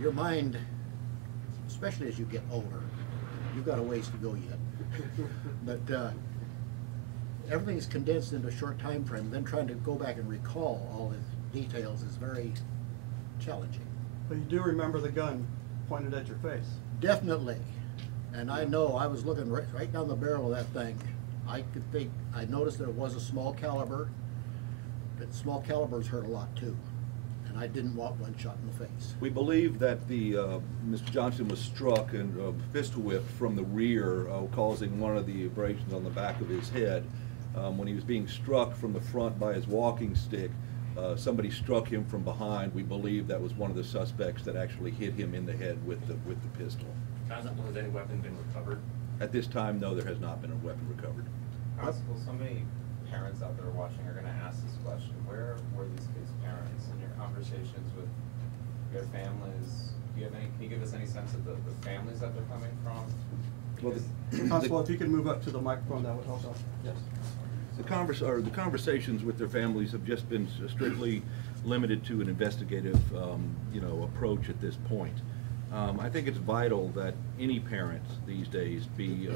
your mind, especially as you get older, you've got a ways to go yet. But everything's condensed into a short time frame. Then trying to go back and recall all the details is very challenging. But you do remember the gun pointed at your face? Definitely. And I know I was looking right down the barrel of that thing. I noticed that it was a small caliber, but small calibers hurt a lot too. And I didn't want one shot in the face. We believe that the Mr. Johnson was struck and pistol whipped from the rear, causing one of the abrasions on the back of his head. When he was being struck from the front by his walking stick, somebody struck him from behind. We believe that was one of the suspects that actually hit him in the head with the pistol. Has any weapon been recovered? At this time, no, there has not been a weapon recovered. Constable, so many parents out there watching are going to ask this question. Where were these kids' parents? In your conversations with their families, do you have any, can you give us any sense of the families that they're coming from? Well, Constable, if you could move up to the microphone, that would help us. Yes. The conversations with their families have just been strictly limited to an investigative, approach at this point. I think it's vital that any parent these days be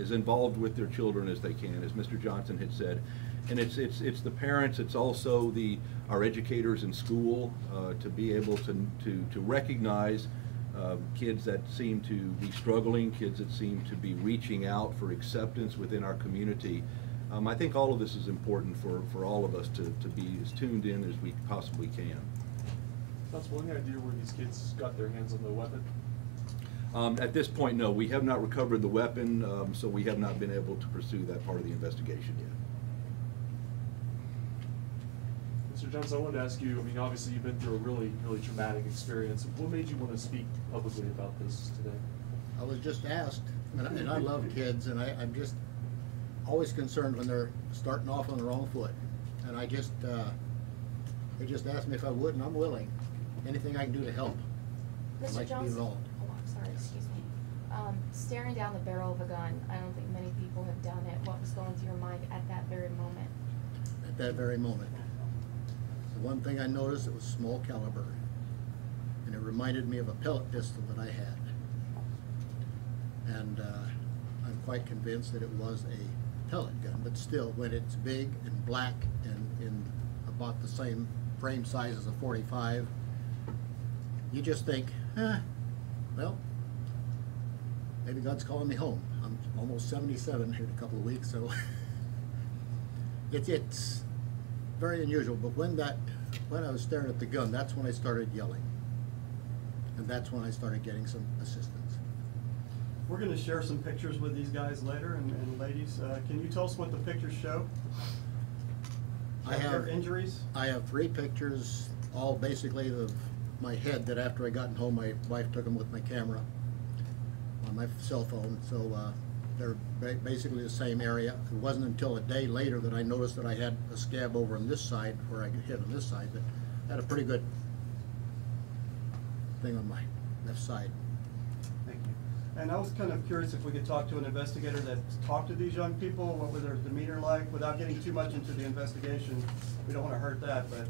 as involved with their children as they can, as Mr. Johnson had said, and it's the parents. It's also our educators in school to be able to recognize kids that seem to be struggling, kids that seem to be reaching out for acceptance within our community. I think all of this is important for all of us to be as tuned in as we possibly can. That's one idea where these kids got their hands on the weapon? At this point, no. We have not recovered the weapon, so we have not been able to pursue that part of the investigation yet. Mr. Johnson, I wanted to ask you, I mean, obviously you've been through a really, really traumatic experience. What made you want to speak publicly about this today? I was just asked, and I love kids, and I'm just always concerned when they're starting off on the wrong foot. And they just asked me if I would, and I'm willing. Anything I can do to help. Mr. Johnson, oh, I'm sorry, excuse me. Staring down the barrel of a gun, I don't think many people have done it. What was going through your mind at that very moment? At that very moment. The one thing I noticed, it was small caliber. And it reminded me of a pellet pistol that I had. And I'm quite convinced that it was a pellet gun, but still, when it's big and black and in about the same frame size as a .45, you just think, well, maybe God's calling me home. I'm almost 77 here in a couple of weeks, so it's very unusual. But when I was staring at the gun, that's when I started yelling, and that's when I started getting some assistance. We're going to share some pictures with these guys later, and ladies, can you tell us what the pictures show? I have injuries. I have 3 pictures, all basically of my head, that after I got home, my wife took them with my camera on my cell phone. So they're basically the same area. It wasn't until a day later that I noticed that I had a scab over on this side where I could hit on this side, but I had a pretty good thing on my left side. Thank you. And I was kind of curious if we could talk to an investigator that talked to these young people. What was their demeanor like? Without getting too much into the investigation, we don't want to hurt that, but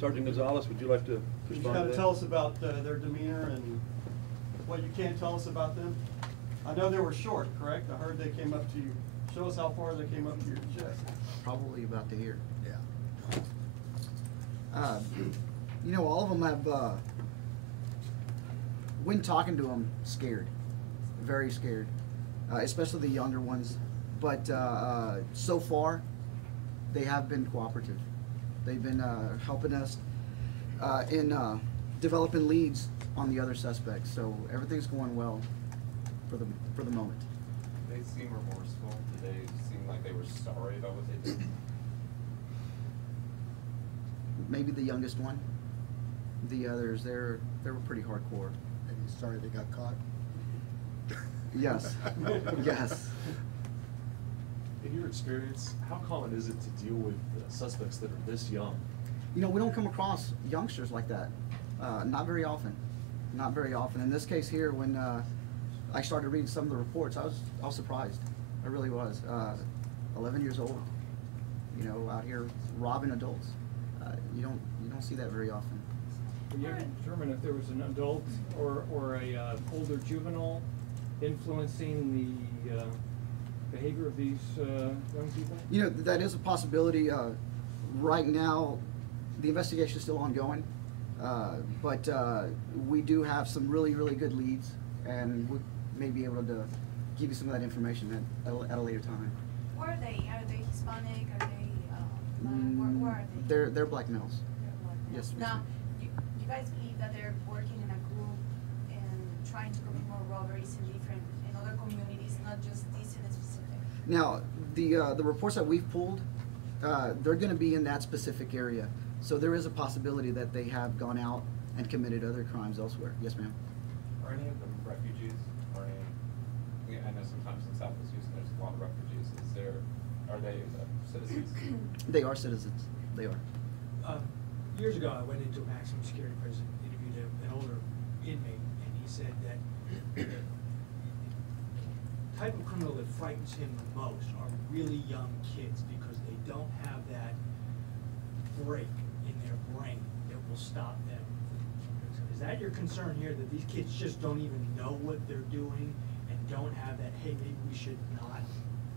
Sergeant Gonzalez, would you like to can you respond kind to of that? tell us about their demeanor and what you can tell us about them? I know they were short, correct? I heard they came up to you. Show us how far they came up to your chest. Probably about to here. Yeah. All of them have, when talking to them, scared. Very scared. Especially the younger ones. But so far, they have been cooperative. They've been helping us in developing leads on the other suspects. So everything's going well for the moment. Did they seem remorseful? Did they seem like they were sorry about what they did? Maybe the youngest one. The others, they were pretty hardcore. Maybe sorry they got caught. Yes. Yes. In your experience, how common is it to deal with suspects that are this young? We don't come across youngsters like that. Not very often. Not very often. In this case here, when I started reading some of the reports, I was surprised. I really was. 11 years old, out here robbing adults. You don't see that very often. Were you able to determine if there was an adult or a older juvenile influencing the behavior of these young people? You know, that is a possibility. Right now, the investigation is still ongoing, but we do have some really, really good leads, and we may be able to give you some of that information at a later time. Where are they? Are they Hispanic? Are they Black? Where are they? They're black males. They're Black males. Yes. Now, you guys believe that they're working in a group and trying to commit more robberies in other communities, not just this in specific? Now, the reports that we've pulled, they're going to be in that specific area. So there is a possibility that they have gone out and committed other crimes elsewhere. Yes, ma'am. Are any of them refugees? Or any, I know sometimes in Southwest Houston there's a lot of refugees. Are they citizens? They are citizens. They are. Years ago, I went into a maximum security prison, interviewed an older inmate, and he said that the type of criminal that frightens him the most are really young kids because they don't have that break in their brain that will stop them. Is that your concern here, that these kids just don't even know what they're doing and don't have that, hey, maybe we should not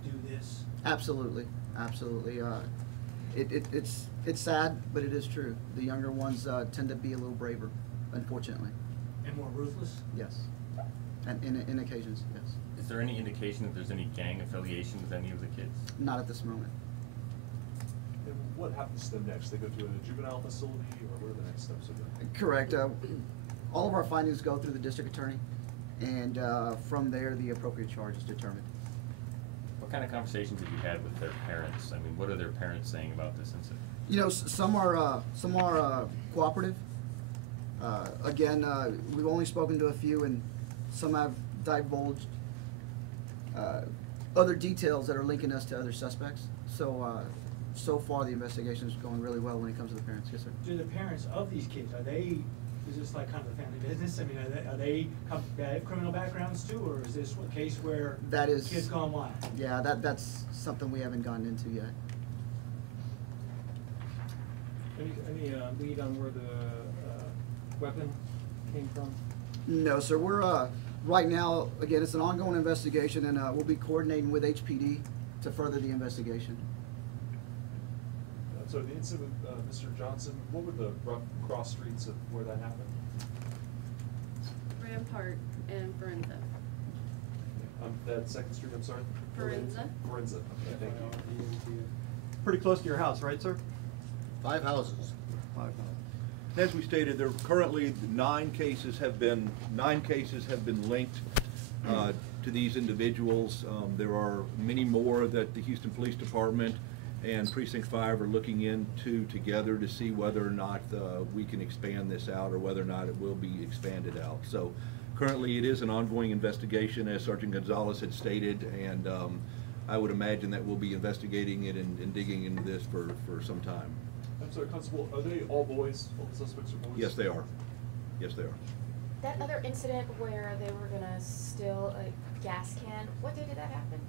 do this? Absolutely, absolutely. It's sad, but it is true. The younger ones tend to be a little braver, unfortunately. And more ruthless? Yes, and in occasions, yes. Is there any indication that there's any gang affiliation with any of the kids? Not at this moment. And what happens to them next? They go to a juvenile facility, or what are the next steps of them? Correct. All of our findings go through the district attorney, and from there, the appropriate charge is determined. What kind of conversations have you had with their parents? I mean, what are their parents saying about this incident? You know, some are cooperative. Again, we've only spoken to a few, and some have divulged other details that are linking us to other suspects. So, so far the investigation is going really well when it comes to the parents. Yes, sir. Do the parents of these kids, is this like kind of a family business? I mean, are they have criminal backgrounds too, or is this a case where that is kids gone wild? Yeah, that's something we haven't gotten into yet. Any lead on where the weapon came from? No, sir. We're right now. Again, it's an ongoing investigation, and we'll be coordinating with HPD to further the investigation. So the incident with Mr. Johnson, what were the rough cross streets of where that happened? Rampart and Forenza. That second street, I'm sorry? Forenza. Forenza, okay, thank you. Pretty close to your house, right, sir? 5 houses. 5 houses. As we stated, there currently 9 cases have been linked to these individuals. There are many more that the Houston Police Department and Precinct 5 are looking into together to see whether or not we can expand this out, or whether or not it will be expanded out. So currently it is an ongoing investigation, as Sergeant Gonzalez had stated, and I would imagine that we'll be investigating it and digging into this for some time. I'm sorry, Constable, are they all boys? All the suspects are boys? Yes, they are. Yes, they are. That other incident where they were gonna steal a gas can, what day did that happen?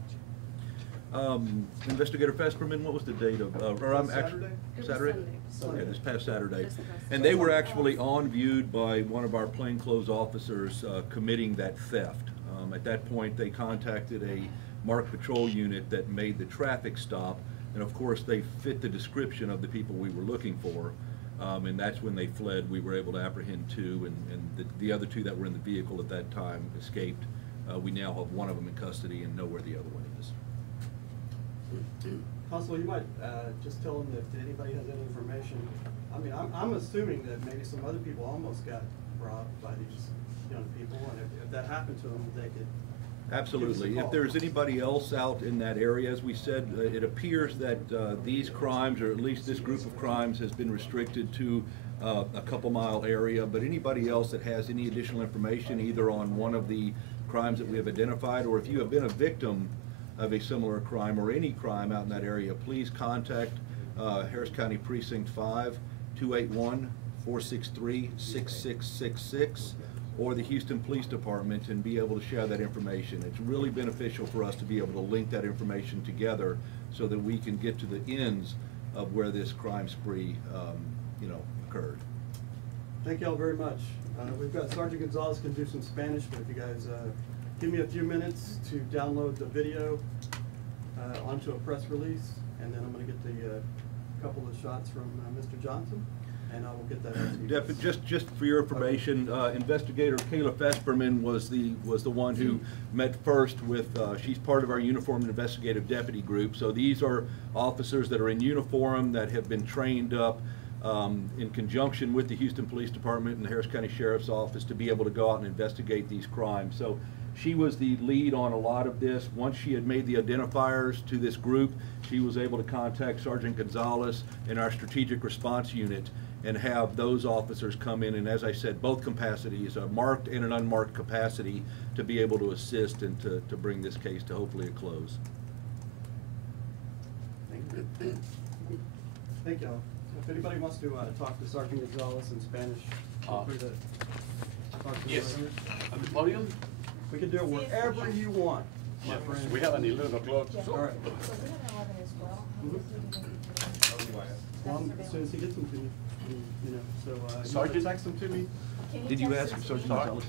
Investigator Fesperman, what was the date of, or I'm actually, It was Saturday? Sunday. Okay, this past Saturday. This past And they were actually on viewed by one of our plainclothes officers committing that theft. At that point, they contacted a marked patrol unit that made the traffic stop, and of course, they fit the description of the people we were looking for. And that's when they fled. We were able to apprehend 2, and the other 2 that were in the vehicle at that time escaped. We now have one of them in custody and know where the other one is. Constable, you might just tell them that if anybody has any information. I mean, I'm assuming that maybe some other people almost got robbed by these young people, and if that happened to them, they could. Absolutely. If there's anybody else out in that area, as we said, it appears that these crimes, or at least this group of crimes, has been restricted to a couple-mile area. But anybody else that has any additional information, either on one of the crimes that we have identified, or if you have been a victim of a similar crime or any crime out in that area, please contact Harris County Precinct 5, 281-463-6666, or the Houston Police Department, and be able to share that information. It's really beneficial for us to be able to link that information together so that we can get to the ends of where this crime spree, occurred. Thank y'all very much. We've got Sergeant Gonzalez can do some Spanish, but if you guys, give me a few minutes to download the video, onto a press release, and then I'm gonna get the, couple of shots from, Mr. Johnson, and I will get that out to you. Just for your information, Investigator Kayla Fesperman was the one who met first with, she's part of our uniformed investigative deputy group. So these are officers that are in uniform that have been trained up in conjunction with the Houston Police Department and the Harris County Sheriff's Office to be able to go out and investigate these crimes. So she was the lead on a lot of this. Once she had made the identifiers to this group, she was able to contact Sergeant Gonzalez and our strategic response unit and have those officers come in, and as I said, both capacities, a marked and an unmarked capacity, to be able to assist and to bring this case to hopefully a close. Thank you. Thank y'all. If anybody wants to talk to Sergeant Gonzalez in Spanish, feel free to talk to Yes. him. At the podium? We can do it wherever you want, my friend. We have an 11 o'clock. Yeah. All right. So we have an 11 as well. Well, as soon as he gets them to me, you know, so, you want to Sergeant? text them to me? Can Did you text ask us Sergeant to me? Gonzalez?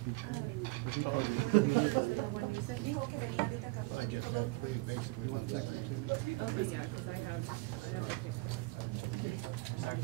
I just have three basically, one text to me. Okay, yeah, 'cause I have a picture.